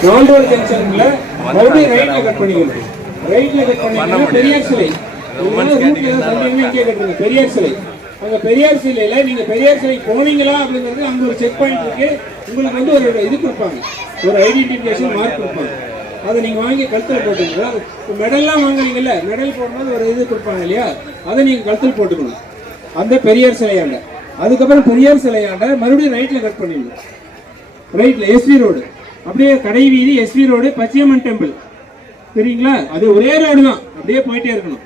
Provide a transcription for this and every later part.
நால்ரோடு ஜங்ஷனுக்குள்ள மறுபடியும் ரைட்ல கட் பண்ணிக்கணும். ரைட்ல கட் பண்ணிக்கணும் பெரியார் சிலை. இங்கே கட்டுங்க பெரியார் சிலை. அங்க பெரியார் சிலையில நீங்க பெரியார் சிலை போனீங்களா அப்படிங்கிறது அங்க ஒரு செக் பாயிண்ட் இருக்கு. உங்களுக்கு வந்து ஒரு இது கொடுப்பாங்க. ஒரு ஐடென்டிஃபிகேஷன் மார்க் கொடுப்பாங்க. அதை நீங்க வாங்கி கழுத்துல போட்டுக்கணும். மெடல்லாம் வாங்குறீங்கல்ல மெடல் போடும்போது ஒரு இது கொடுப்பாங்க இல்லையா? அதை நீங்க கழுத்தில் போட்டுக்கணும். அந்த பெரியார் சிலையாண்ட அதுக்கப்புறம் பெரியார் சிலையாண்ட மறுபடியும் ரைட்ல கட் பண்ணிடணும். ரைட்ல எஸ்வி ரோடு அப்படியே கடை வீதி எஸ்வி ரோடு பச்சையம்மன் டெம்பிள் சரிங்களா? அது ஒரே ரோடு தான். அப்படியே போயிட்டே இருக்கணும்.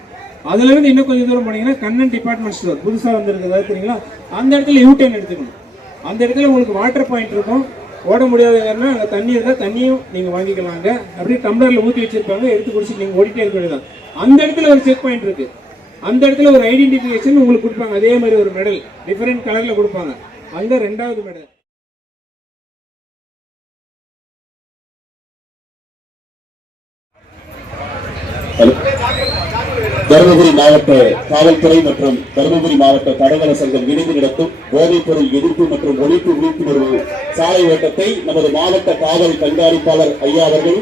அதுல இருந்து இன்னும் கொஞ்சம் தூரம் போனீங்கன்னா கண்ணன் டிபார்ட்மெண்ட் ஸ்டோர் புதுசாக வந்திருக்குது தெரியுங்களா அந்த இடத்துல யூ எடுத்துக்கணும். அந்த இடத்துல உங்களுக்கு வாட்டர் பாயிண்ட் இருக்கும். ஓட முடியாத காரணம் அங்கே தண்ணி இருந்தால் தண்ணியும் நீங்கள் வாங்கிக்கலாங்க அப்படியே டம்ளரில் ஊற்றி வச்சிருப்பாங்க. எடுத்து குடிச்சிட்டு நீங்கள் ஓடிட்டே இருக்க வேண்டியதான் அந்த இடத்துல ஒரு செக் பாயிண்ட் இருக்கு. அந்த இடத்துல ஒரு ஐடென்டிஃபிகேஷன் உங்களுக்கு கொடுப்பாங்க. அதே மாதிரி ஒரு மெடல் டிஃப்ரெண்ட் கலரில் கொடுப்பாங்க. அங்கே ரெண்டாவது மெடல் தருமபுரி மாவட்ட காவல்துறை மற்றும் தருமபுரி மாவட்ட தடகள சங்கம் இணைந்து நடத்தும் போதைப் பொருள் எதிர்ப்பு மற்றும் ஒழிப்பு விழிப்புணர்வு சாலை ஓட்டத்தை நமது மாவட்ட காவல் கண்காணிப்பாளர் ஐயா அவர்கள்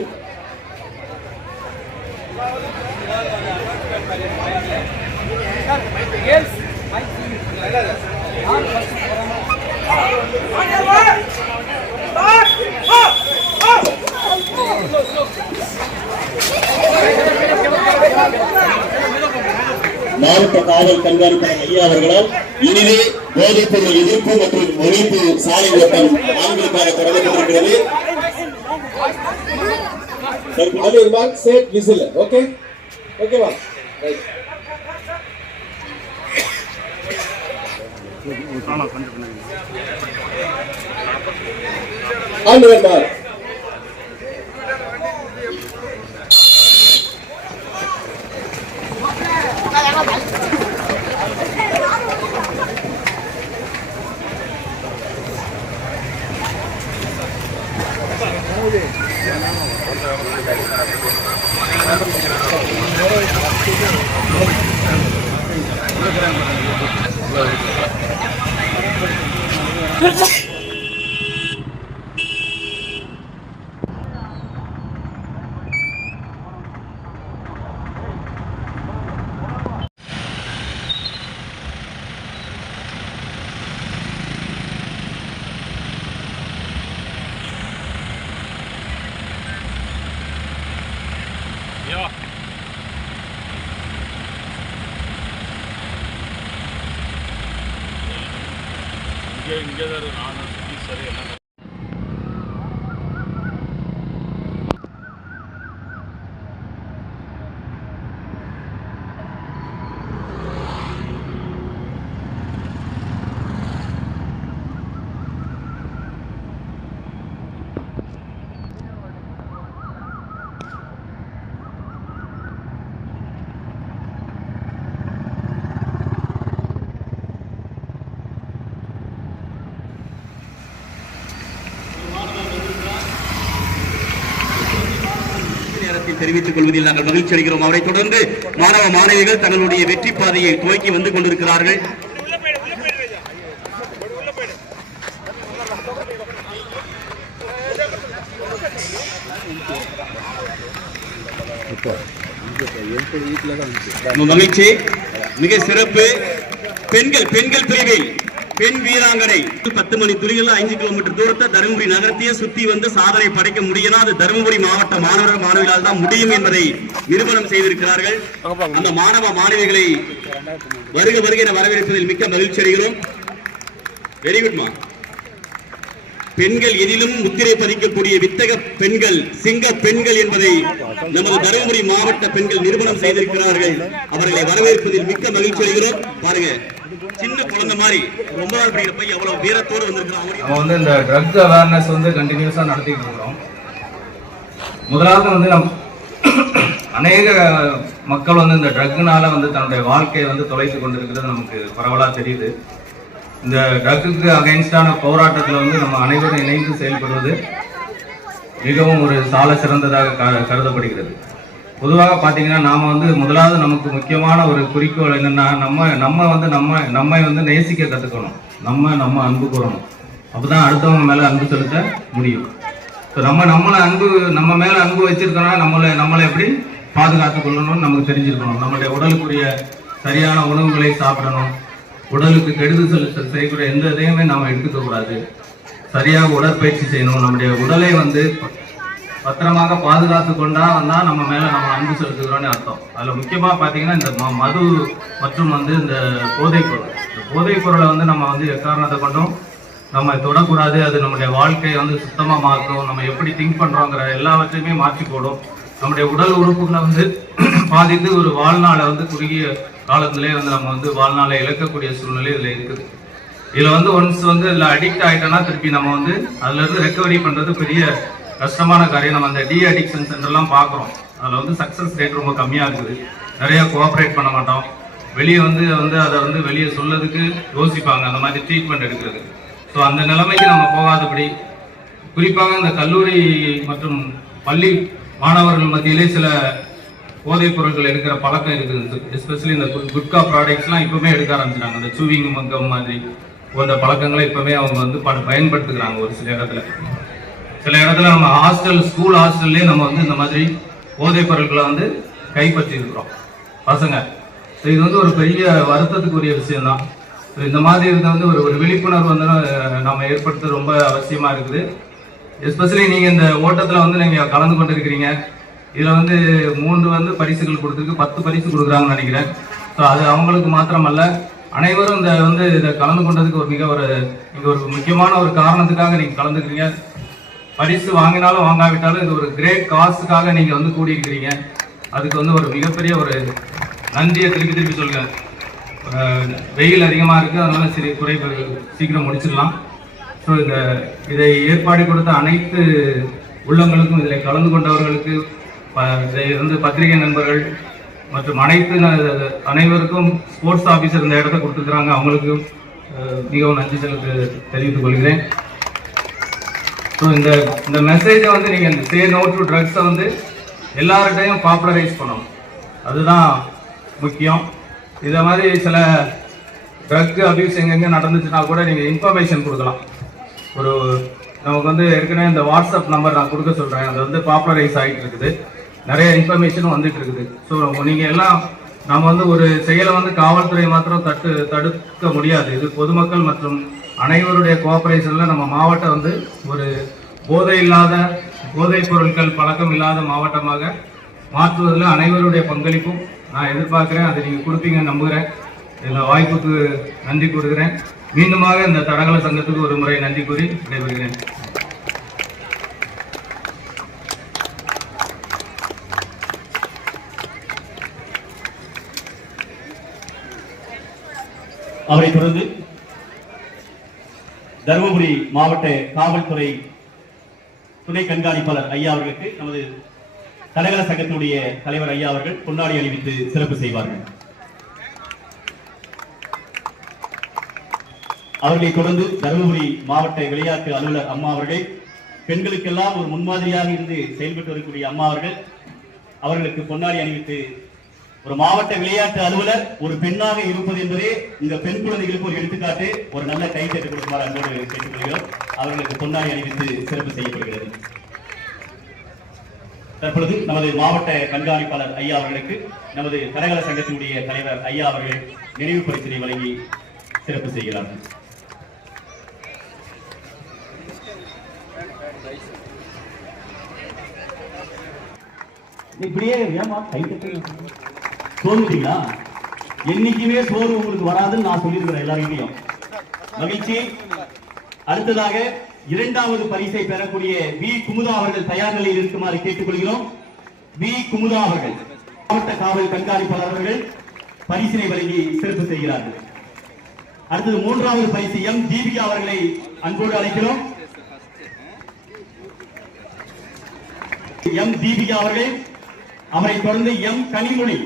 மாவட்ட காவல் கண்காணிப்பாளர் ஐயா அவர்களால் இனிதே போதைப் பொருள் எதிர்ப்பு மற்றும் ஒழிப்பு சாலை ஓட்டம் ஆண்களுக்காக தொடங்கப்பட்டிருக்கிறது அது இன்வால்வ் சேட் விசில் ஓகே ஓகேவா ரைட் ஆண்டு வேண்டார் தெரிவித்துக் கொள்வதில் நாங்கள் மகிழ்ச்சி அடைகிறோம். அவரை தொடர்ந்து மாணவ மாணவிகள் தங்களுடைய வெற்றி பாதையை துவக்கி வந்து கொண்டிருக்கிறார்கள். மகிழ்ச்சி. மிக சிறப்பு. பெண்கள் பெண்கள் பிரிவில் பெண் வீராங்கனை. பத்து மணி துளிகள் ஐந்து கிலோமீட்டர் தூரத்தை தருமபுரி நகரத்தையே சுத்தி வந்து சாதனை படைக்க முடியும்னா அது தருமபுரி மாவட்ட மாணவர் மாணவிகளால் தான் முடியும் என்பதை நிறுவனம் செய்திருக்கிறார்கள். அந்த மாணவ மாணவிகளை வருக வருக என வரவேற்பதில் மிக்க மகிழ்ச்சி அடைகிறோம். வெரி குட்மா பெண்கள் எதிலும் முத்திரை பதிக்கக்கூடிய வித்தக பெண்கள் சிங்க பெண்கள் என்பதை நமது தருமபுரி மாவட்ட பெண்கள் நிறுவனம் செய்திருக்கிறார்கள். அவர்களை வரவேற்பதில் மிக்க மகிழ்ச்சி அடைகிறோம். பாருங்க. சின்ன குழந்தை மாதிரி ரொம்ப நாள் படிக்கிற பையன் எவ்வளவு வீரத்தோடு வந்திருக்கிறான் நம்ம வந்து இந்த ட்ரக் அவேர்னஸ் வந்து கண்டினியூஸாக நடத்திட்டு இருக்கிறோம். முதலாவது வந்து நம் அநேக மக்கள் வந்து இந்த ட்ரக்குனால வந்து தன்னுடைய வாழ்க்கையை வந்து தொலைத்து கொண்டிருக்கிறது நமக்கு பரவலாக தெரியுது. இந்த ட்ரக்குக்கு அகைன்ஸ்டான போராட்டத்தில் வந்து நம்ம அனைவரும் இணைந்து செயல்படுவது மிகவும் ஒரு சால சிறந்ததாக க- கருதப்படுகிறது. பொதுவாக பார்த்தீங்கன்னா நாம் வந்து முதலாவது நமக்கு முக்கியமான ஒரு குறிக்கோள் என்னென்னா நம்ம நம்ம வந்து நம்ம நம்மை வந்து நேசிக்க கற்றுக்கணும் நம்ம நம்ம அன்பு கூறணும். அப்பதான் அடுத்தவங்க மேலே அன்பு செலுத்த முடியும். ஸோ நம்ம நம்மளை அன்பு நம்ம மேலே அன்பு வச்சிருக்கோம்னா நம்மளை நம்மளை எப்படி பாதுகாத்து கொள்ளணும்னு நமக்கு தெரிஞ்சிருக்கணும். நம்மளுடைய உடலுக்குரிய சரியான உணவுகளை சாப்பிடணும். உடலுக்கு கெடுதல் செலுத்த செய்யக்கூடிய எந்த இதையுமே நாம் எடுத்துக்கக்கூடாது சரியாக உடற்பயிற்சி செய்யணும். நம்முடைய உடலை வந்து பத்திரமாக பாதுகாத்து கொண்டா வந்தா நம்ம மேல நம்ம அன்பு செலுத்துகிறோம்னு அர்த்தம். அதுல முக்கியமா பாத்தீங்கன்னா இந்த ம- மது மற்றும் வந்து இந்த போதைப் பொருள். இந்த போதைப் பொருளை வந்து நம்ம வந்து எக்காரணத்தை கொண்டும் நம்ம தொடக்கூடாது. அது நம்முடைய வாழ்க்கையை வந்து சுத்தமா மாற்றும். நம்ம எப்படி திங்க் பண்றோங்கிற எல்லாவற்றையுமே மாற்றி போடும் நம்முடைய உடல் உறுப்புகளை வந்து பாதித்து ஒரு வாழ்நாளை வந்து குறுகிய காலத்திலே வந்து நம்ம வந்து வாழ்நாளை இழக்கக்கூடிய சூழ்நிலை இதுல இருக்குது. இதுல வந்து ஒன்ஸ் வந்து இதுல அடிக்ட் ஆயிட்டோம்னா திருப்பி நம்ம வந்து அதுல இருந்து ரெக்கவரி பண்றது பெரிய கஷ்டமான காரியம். நம்ம அந்த டி அடிக்ஷன் சென்டர்லாம் பார்க்குறோம். அதில் வந்து சக்ஸஸ் ரேட் ரொம்ப கம்மியாக இருக்குது. நிறையா கோஆப்ரேட் பண்ண மாட்டோம். வெளியே வந்து வந்து அதை வந்து வெளியே சொல்லதுக்கு யோசிப்பாங்க. அந்த மாதிரி ட்ரீட்மெண்ட் எடுக்கிறது. ஸோ அந்த நிலைமைக்கு நம்ம போகாதபடி குறிப்பாக இந்த கல்லூரி மற்றும் பள்ளி மாணவர்கள் மத்தியிலே சில போதைப் பொருட்கள் எடுக்கிற பழக்கம் இருக்குது. எஸ்பெஷலி இந்த குட்- குட்கா ப்ராடக்ட்ஸ்லாம் இப்பவுமே எடுக்க ஆரம்பிச்சிட்டாங்க. இந்த சூவிங் மங்கம் மாதிரி போன்ற பழக்கங்களை இப்போவுமே அவங்க வந்து ப- பயன்படுத்துகிறாங்க ஒரு சில இடத்துல. சில இடத்துல நம்ம ஹாஸ்டல் ஸ்கூல் ஹாஸ்டல்லே நம்ம வந்து இந்த மாதிரி போதைப் பொருட்களை வந்து கைப்பற்றி இருக்கிறோம் பசங்க. ஸோ இது வந்து ஒரு பெரிய வருத்தத்துக்குரிய விஷயம்தான். இந்த மாதிரி இருந்த வந்து ஒரு ஒரு விழிப்புணர்வு வந்து நம்ம ஏற்படுத்த ரொம்ப அவசியமா இருக்குது. எஸ்பெஷலி நீங்கள் இந்த ஓட்டத்தில் வந்து நீங்கள் கலந்து கொண்டிருக்கிறீங்க. இதில் வந்து மூன்று வந்து பரிசுகள் கொடுத்துருக்கு. பத்து பரிசு கொடுக்குறாங்கன்னு நினைக்கிறேன். ஸோ அது அவங்களுக்கு மாத்திரமல்ல. அனைவரும் இந்த வந்து இதை கலந்து கொண்டதுக்கு ஒரு மிக ஒரு இங்க ஒரு முக்கியமான ஒரு காரணத்துக்காக நீங்கள் கலந்துக்கிறீங்க. பரிசு வாங்கினாலும் வாங்காவிட்டாலும் இது ஒரு கிரேட் காசுக்காக நீங்கள் வந்து கூடியிருக்கிறீங்க. அதுக்கு வந்து ஒரு மிகப்பெரிய ஒரு நன்றியை திருப்பி திருப்பி சொல்கிறேன் வெயில் அதிகமாக இருக்குது அதனால சரி குறை சீக்கிரம் முடிச்சிடலாம். ஸோ இந்த இதை ஏற்பாடு கொடுத்த அனைத்து உள்ளங்களுக்கும் இதில் கலந்து கொண்டவர்களுக்கு ப- இதை வந்து பத்திரிகை நண்பர்கள் மற்றும் அனைத்து ந- அனைவருக்கும் ஸ்போர்ட்ஸ் ஆஃபீஸர் இந்த இடத்த கொடுத்துருக்குறாங்க. அவங்களுக்கும் மிகவும் நன்றி செலுத்த தெரிவித்துக் கொள்கிறேன். ஸோ இந்த இந்த மெசேஜை வந்து நீங்கள் இந்த சே நோ டு ட்ரக்ஸை வந்து எல்லார்கிட்டையும் பாப்புலரைஸ் பண்ணணும். அதுதான் முக்கியம். இதை மாதிரி சில ட்ரக் அபியூஸ் எங்கெங்கே நடந்துச்சுன்னா கூட நீங்கள் இன்ஃபர்மேஷன் கொடுக்கலாம். ஒரு நமக்கு வந்து ஏற்கனவே இந்த வாட்ஸ்அப் நம்பர் நான் கொடுக்க சொல்கிறேன் அது வந்து பாப்புலரைஸ் ஆகிட்டு இருக்குது நிறைய இன்ஃபர்மேஷனும் வந்துட்டு இருக்குது ஸோ நீங்கள் எல்லாம் நம்ம வந்து ஒரு செயலை வந்து காவல்துறை மாத்திரம் தட்டு தடுக்க முடியாது. இது பொதுமக்கள் மற்றும் அனைவருடைய கோஆபரேஷனில் நம்ம மாவட்டம் வந்து ஒரு போதை இல்லாத போதைப் பொருட்கள் பழக்கம் இல்லாத மாவட்டமாக மாற்றுவதில் அனைவருடைய பங்களிப்பும் நான் எதிர்பார்க்குறேன். அதை நீங்கள் கொடுப்பீங்கன்னு நம்புகிறேன். இந்த வாய்ப்புக்கு நன்றி கூறுகிறேன். மீண்டுமாக இந்த தடகள சங்கத்துக்கு ஒரு முறை நன்றி கூறி விடைபெறுகிறேன். அவரை தொடர்ந்து தருமபுரி மாவட்ட காவல்துறை துணை கண்காணிப்பாளர் ஐயா அவர்களுக்கு நமது தடகள சங்கத்தினுடைய தலைவர் ஐயா அவர்கள் பொன்னாடி அணிவித்து சிறப்பு செய்வார்கள். அவர்களை தொடர்ந்து தருமபுரி மாவட்ட விளையாட்டு அலுவலர் அம்மா அவர்கள் பெண்களுக்கெல்லாம் ஒரு முன்மாதிரியாக இருந்து செயல்பட்டு வரக்கூடிய அம்மா அவர்கள் அவர்களுக்கு பொன்னாடி அணிவித்து ஒரு மாவட்ட விளையாட்டு அலுவலர் ஒரு பெண்ணாக இருப்பது என்பதே இந்த பெண் குழந்தைகளுக்கு ஒரு எடுத்துக்காட்டு. ஒரு நல்ல கைத்தட்டு கொடுக்குமாறு அன்போடு கேட்டுக்கொள்கிறோம். அவர்களுக்கு பொன்னாடி அணிவித்து சிறப்பு செய்யப்படுகிறது. தற்பொழுது நமது மாவட்ட கண்காணிப்பாளர் ஐயா அவர்களுக்கு நமது கரகல சங்கத்தினுடைய தலைவர் ஐயா அவர்கள் நினைவு பரிசனை வழங்கி சிறப்பு செய்கிறார்கள் இப்படியே ஏமா கை சோர்ந்துட்டீங்களா என்னைக்குமே சோர்வு உங்களுக்கு வராதுன்னு நான் சொல்லியிருக்கிறேன் எல்லாருக்கிட்டையும் மகிழ்ச்சி. அடுத்ததாக இரண்டாவது பரிசை பெறக்கூடிய வி. குமுதா அவர்கள் தயார் நிலையில் இருக்குமாறு கேட்டுக்கொள்கிறோம். வி. குமுதா அவர்கள் மாவட்ட காவல் கண்காணிப்பாளர் அவர்கள் பரிசினை வழங்கி சிறப்பு செய்கிறார்கள். அடுத்தது மூன்றாவது பரிசு எம். தீபிகா அவர்களை அன்போடு அழைக்கிறோம். எம். தீபிகா அவர்கள் அவரை தொடர்ந்து எம். கனிமொழி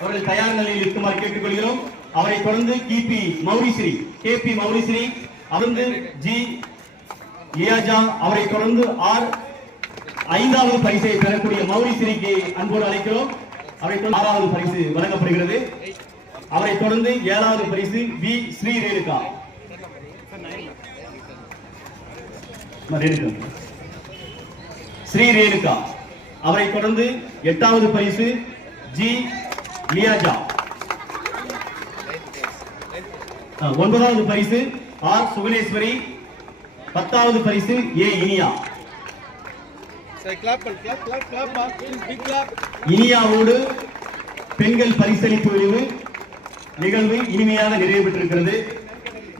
அவர்கள் தயார் நிலையில் இருக்குமாறு கேட்டுக்கொள்கிறோம். அவரை தொடர்ந்து கிபி மௌரிஸ்ரீ கே பி மௌரிஸ்ரீ அவர்ந்து ஜி. ஏஜா அவரை தொடர்ந்து ஆர். ஐந்தாவது பரிசை பெறக்கூடிய மௌரிஸ்ரீக்கு அன்போடு அழைக்கிறோம். அவரை தொடர்ந்து ஆறாவது பரிசு வழங்கப்படுகிறது. அவரை தொடர்ந்து ஏழாவது பரிசு வி. ஸ்ரீ ரேணுகா ரேணுகா. ஸ்ரீ ரேணுகா அவரை தொடர்ந்து எட்டாவது பரிசு ஜி. லியாஜா ஒன்பதாவது பரிசு ஆர் சுகுணேஸ்வரி பத்தாவது பரிசு ஏ இனியா. இனியாவோடு பெண்கள் பரிசளிப்பு விரிவு நிகழ்வு இனிமையாக நிறைவு பெற்றிருக்கிறது.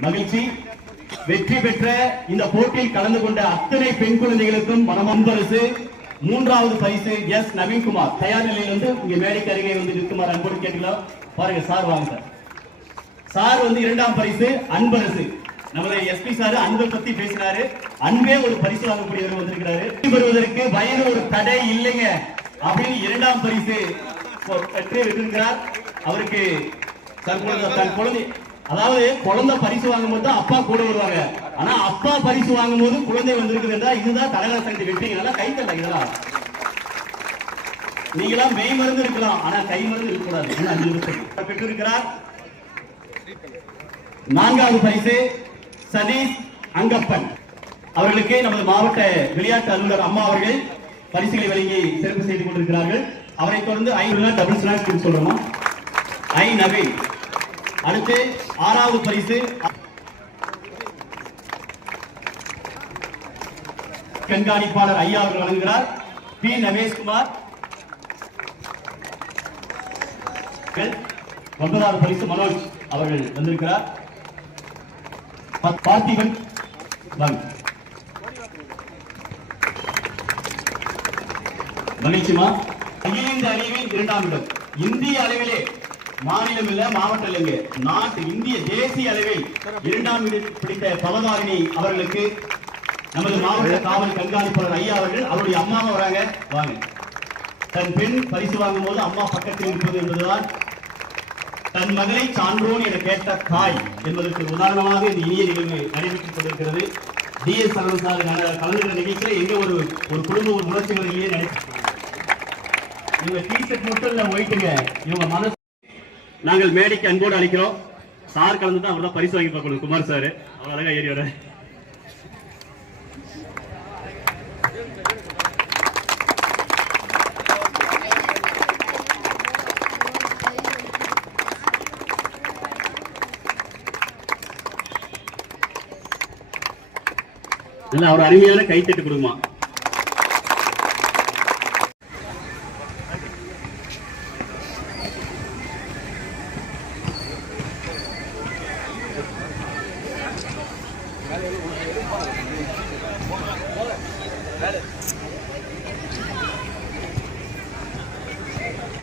மகிழ்ச்சி. வெற்றி பெற்ற இந்த போட்டியில் கலந்து கொண்ட அத்தனை பெண் குழந்தைகளுக்கும் மனமன்பரசு மூன்றாவது பரிசு எஸ் நவீன்குமார். தயார் நிலையில் வந்து இங்க மேடைக்கு அருகே வந்து நிற்குமார் அன்போடு கேட்டுக்கலாம். பாருங்க சார் வாங்க சார். சார் வந்து இரண்டாம் பரிசு அன்பரசு. நம்மளை எஸ்பி சார் அன்பை பத்தி பேசினாரு. அன்பே ஒரு பரிசு வாங்கக்கூடியவர் வந்திருக்கிறாரு. பெறுவதற்கு வயது ஒரு தடை இல்லைங்க. அப்படின்னு இரண்டாம் பரிசு பெற்று விட்டிருக்கிறார் அவருக்கு தன் குழந்தை தன் குழந்தை அதாவது குழந்தை பரிசு வாங்கும்போது தான் அப்பா கூட வருவாங்க. ஆனா அப்பா பரிசு வாங்கும்போது குழந்தை வந்திருக்குது என்றா இதுதான் தலைவர் சக்தி வெற்றிங்கனால கை தள்ள இதெல்லாம். நீங்களாம் மெய் மருந்து இருக்கலாம். ஆனா கை மருந்து இருக்கக்கூடாது. கூடாது பெற்றிருக்கிறார். நான்காவது பரிசு சதீஷ் அங்கப்பன். அவர்களுக்கு நமது மாவட்ட விளையாட்டு அலுவலர் அம்மா அவர்கள் பரிசுகளை வழங்கி சிறப்பு செய்து கொண்டிருக்கிறார்கள். அவரை தொடர்ந்து ஐநூறு டபுள் ஸ்லாஷ் சொல்றோம் ஐ நவீன். அடுத்து ஆறாவது பரிசு கண்காணிப்பாளர் ஐயா அவர்கள் வழங்குகிறார். பி. நவேஷ்குமார். ஒன்பதாவது பரிசு மனோஜ் அவர்கள் வந்திருக்கிறார். பார்த்திபன் மகிழ்ச்சிமா? அகில இந்திய அளவில் இரண்டாம் இடம். இந்திய அளவிலே மாநிலம் இல்ல மாவட்டம் இல்லைங்க. நாட்டு இந்திய தேசிய அளவில் இரண்டாம் இடம் பிடித்த பவதாரிணி அவர்களுக்கு நமது மாவட்ட காவல் கண்காணிப்பாளர் ஐயா அவர்கள் அவருடைய அம்மாவை வராங்க. வாங்க. தன் பெண் பரிசு வாங்கும் போது அம்மா பக்கத்தில் இருப்பது என்பதுதான் தன் மகளை சான்றோன் என கேட்ட தாய் என்பதற்கு உதாரணமாக இந்த இனிய நிகழ்வு நடைபெற்றுக் கொண்டிருக்கிறது. டி எஸ் சார் கலந்துகிற நிகழ்ச்சியில எங்க ஒரு ஒரு குடும்ப ஒரு உணர்ச்சி உணர்ச்சிகளிலேயே நினைச்சு இவங்க டிஷர்ட் மட்டும் இல்ல ஒயிட்டுங்க இவங்க மனசு நாங்கள் மேடைக்கு அன்போடு அழைக்கிறோம். சார் கலந்து தான் அவர் தான் பரிசு வாங்கி பார்க்கணும் குமார் சார். அவர் அழகா ஏறி நல்ல ஒரு அருமையான கைத்தட்டு கொடுமா.